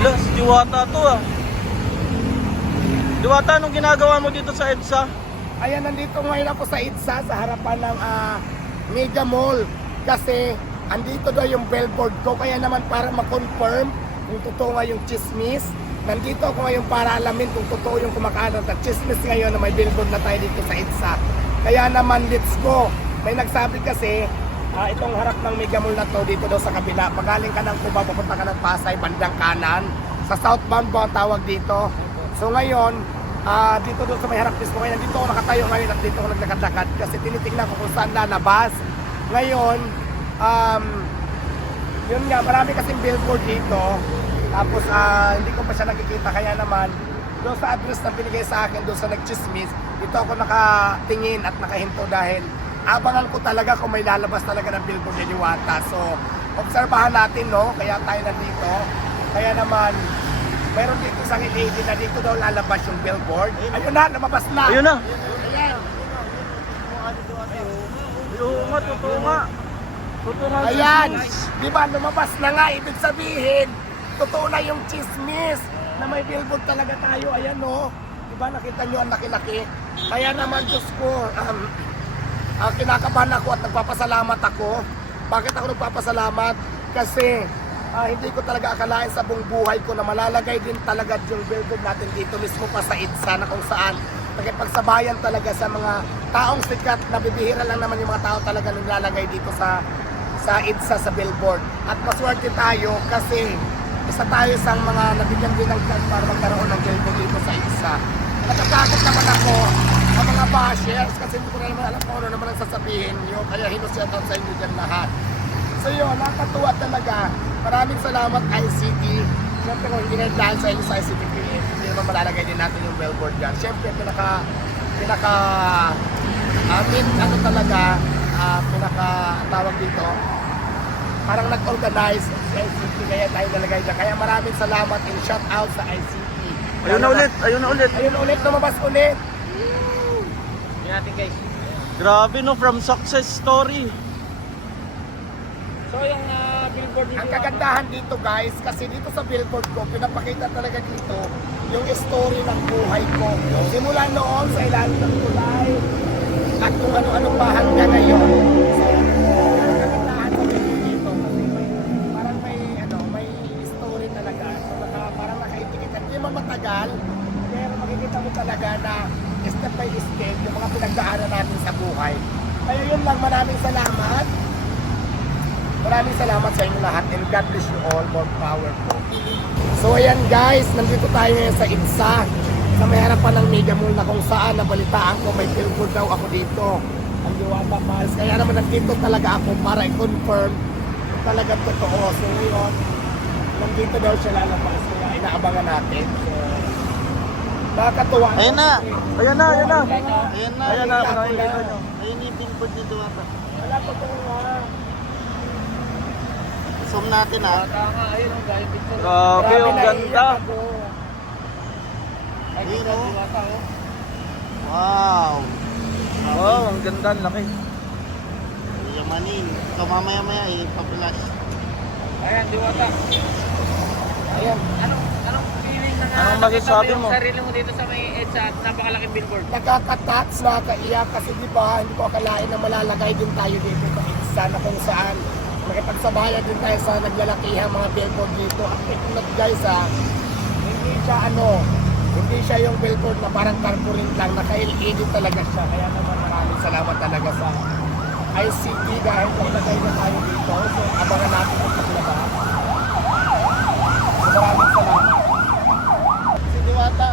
Wala, si Diwata to ah. Diwata, anong ginagawa mo dito sa EDSA? Ayan, nandito ngayon ako sa ITSA sa harapan ng ah, Mega Mall. Kasi andito daw yung billboard ko. Kaya naman para ma-confirm kung totoo nga yung chismis. Nandito ako ngayon para alamin kung totoo yung kumakalat at chismis ngayon na may billboard na tayo dito sa ITSA. Kaya naman, let's go. May nagsabi kasi, ah, itong harap ng Mega Mall na to, dito daw sa kabila. Pagaling ka ng Cuba, papunta ka ng Pasay, bandang kanan. Sa southbound ba ang tawag dito? So ngayon, ah, dito doon sa may harap mismo ngayon, dito ako nakatayo ngayon at dito ako naglakad-lakad kasi tinitingnan ko kung saan lalabas. Ngayon, um, yun nga, marami kasing billboard dito. Tapos ah, hindi ko pa siya nakikita kaya naman doon sa address na binigay sa akin doon sa nagchismis, dito ako nakatingin at nakahinto dahil abangan ko talaga kung may lalabas talaga ng billboard ni Diwata. So, obserbahan natin, no? Kaya tayo nandito. Kaya naman, Meron dito sa lady na dito daw lalabas yung billboard. Ayun na, lumabas na. Ayun na. Ayan. Oo nga, totoo nga. Totoo nga. Ayan. Di ba, lumabas na nga. Ibig sabihin, totoo na yung chismis na may billboard talaga tayo. Ayan, no. Di ba, nakita nyo ang laki-laki. Kaya naman, Diyos ko, um, ah, kinakabahan ako at nagpapasalamat ako. Bakit ako nagpapasalamat? Kasi ah, hindi ko talaga akalain sa buong buhay ko na malalagay din talaga yung billboard natin dito mismo pa sa ITSA na kung saan nakipagsabayan talaga sa mga taong sikat na bibihira lang naman yung mga tao talaga nilalagay dito sa sa ITSA sa billboard. At maswerte tayo kasi isa tayo sa mga nabigyan din ng para magkaroon ng billboard dito sa ITSA. Natatakot naman ako mga bashers kasi hindi ko na naman alam kung ano naman ang sasabihin nyo. Kaya hinusyan sa inyo dyan lahat. So yun, nakakatuwa talaga. Maraming salamat ICT. Siyempre kung hindi na dahil sa inyo sa ICT PH, hindi naman malalagay din natin yung billboard dyan. Siyempre pinaka, pinaka, amin, ano talaga, ah, pinaka, tawag dito, parang nag-organize sa ICT kaya tayo nalagay dyan. Kaya maraming salamat and shout out sa ICT. Ayun na ulit, ayun na ulit. Ayun ulit, lumabas ulit. Natin guys. Grabe no, from success story. So yung ah, billboard Ang kagandahan dito guys, kasi dito sa billboard ko, pinapakita talaga dito yung story ng buhay ko. Simula noon sa ilalim ng tulay at kung ano-ano pa hanggang ngayon. So, ano, matagal, pero makikita mo talaga na step by step yung mga pinagdaanan natin sa buhay. Kaya yun lang, maraming salamat. Maraming salamat sa inyo lahat and God bless you all. More power po. So ayan guys, nandito tayo ngayon sa IDSA. Sa may harapan ng Mega Mall na kung saan nabalitaan ko may billboard daw ako dito. Ang Diwata Falls. Kaya naman nandito talaga ako para i-confirm talagang totoo. So ngayon, nandito daw siya lalabas. Kaya inaabangan natin. So, nakakatuwa. Ayun na. Ayun na, ayun na. Ayan na. Ayan na, nakikita nyo. Ayun yung billboard dito ata. Wala totoo nga. Zoom natin ah. Tama, ayun ang galing picture. Grabe, ang ganda. Ayun, ganda, oh. diwata. Wow. Wow, ang ganda, ang laki. Yamanin. So mamaya maya eh, papilash. Ayan, diwata. Ayan. Anong, anong masasabi mo? Sarili mo dito sa may EDSA at napakalaking billboard. nakakatats, nakakaiyak kasi di ba hindi ko akalain na malalagay din tayo dito sa isa na kung saan makipagsabayan din tayo sa naglalakihang mga billboard dito. Ang technique guys ha, hindi siya ano, hindi siya yung billboard na parang tarpaulin lang, naka-LED talaga siya. Kaya naman maraming salamat talaga sa ICT dahil naglagay na tayo dito. So abangan natin kung paglabas. So maraming salamat. Si Diwata.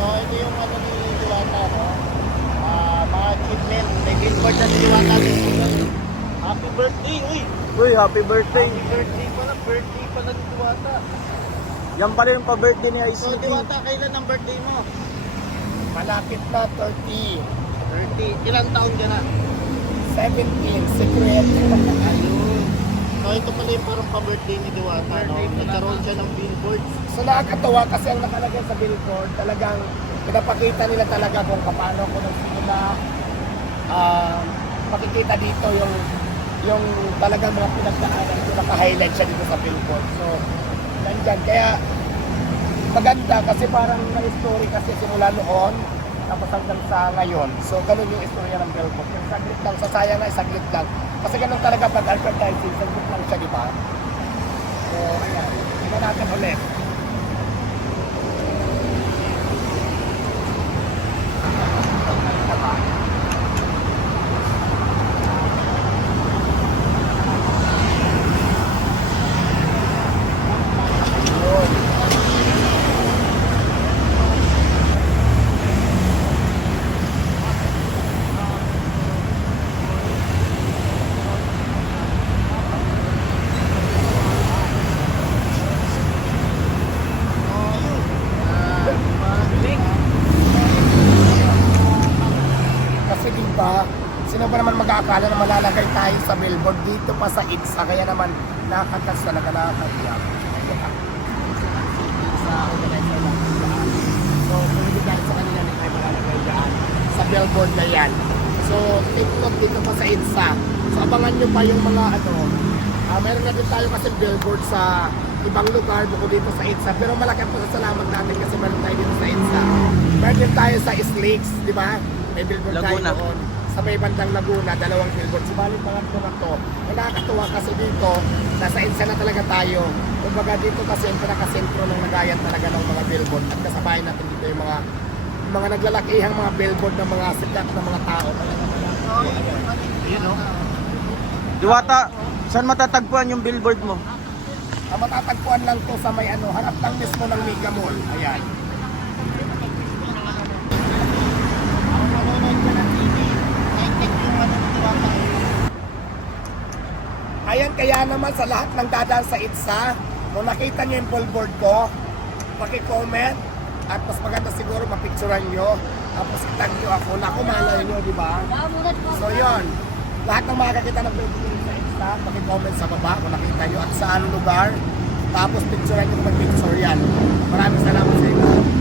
No, ito yung ano ni Diwata, no? Ah, mga achievement. May billboard na Diwata. Happy birthday, uy! Uy, happy birthday. Happy birthday pala, birthday pala ni Diwata. Yan pala yung pa-birthday ni So, ICT. Diwata, kailan ang birthday mo? Malapit na 30, 30. Ilang taon ka na? 17, secret. Ayun. So, ito pala yung parang pa-birthday ni Diwata, no? Nagkaroon siya ng billboard. So nakakatawa kasi ang nakalagay sa billboard, talagang pinapakita nila talaga kung paano ko nagsimula. Ah, makikita dito yung yung talagang mga pinagdaanan ko naka-highlight siya dito sa billboard. So, nandyan. Kaya, maganda kasi parang na-story kasi simula noon, tapos hanggang sa ngayon. So, ganun yung istorya ng billboard. Yung saglit lang, sa sayang nga, saglit lang. Kasi ganun talaga pag advertising, saglit lang siya, di? So, ayan. Tingnan natin ulit. Kasi di ba, sino ba naman mag-aakala na malalagay tayo sa billboard dito pa sa ITSA, kaya naman nakakas talaga nakakahiyak. Sa organizer ng daan. So, kung hindi dahil sa kanila ni tayo malalagay dyan, sa billboard na yan. So, take note dito pa sa ITSA. So, abangan nyo pa yung mga ano, ah meron na din tayo kasi billboard sa ibang lugar bukod dito sa ITSA. Pero malaki ang pasasalamat natin kasi meron tayo dito sa ITSA. Meron din tayo sa Islakes, di ba? May billboard Laguna. tayo doon. Sa may bandang Laguna, dalawang billboard. Subalit ito na to. Ang nakakatuwa kasi dito, nasa ITSA na talaga tayo. Kumbaga dito kasi yung pinakasentro ng nagayan talaga ng mga billboard. At kasabayan natin dito yung mga yung mga naglalakihang mga billboard ng mga sikat na mga tao. Naman, Yun o. Diwata, saan matatagpuan yung billboard mo? Ang matatagpuan lang to sa may ano, harap lang mismo ng Mega Mall. Ayan. Ako nanonood ka ng TV. High-tech yung ano ni Diwata. Ayan, kaya naman sa lahat ng dadaan sa ITSA, kung nakita niyo yung billboard ko, paki-comment, at mas maganda siguro mapicturean nyo, tapos itag nyo ako, naku, malay nyo, di ba? So yun, lahat ng makakakita ng billboard sa ITSA, paki-comment sa baba kung nakita nyo at sa anong lugar, tapos picturean nyo kung may picture yan. Maraming salamat sa inyo.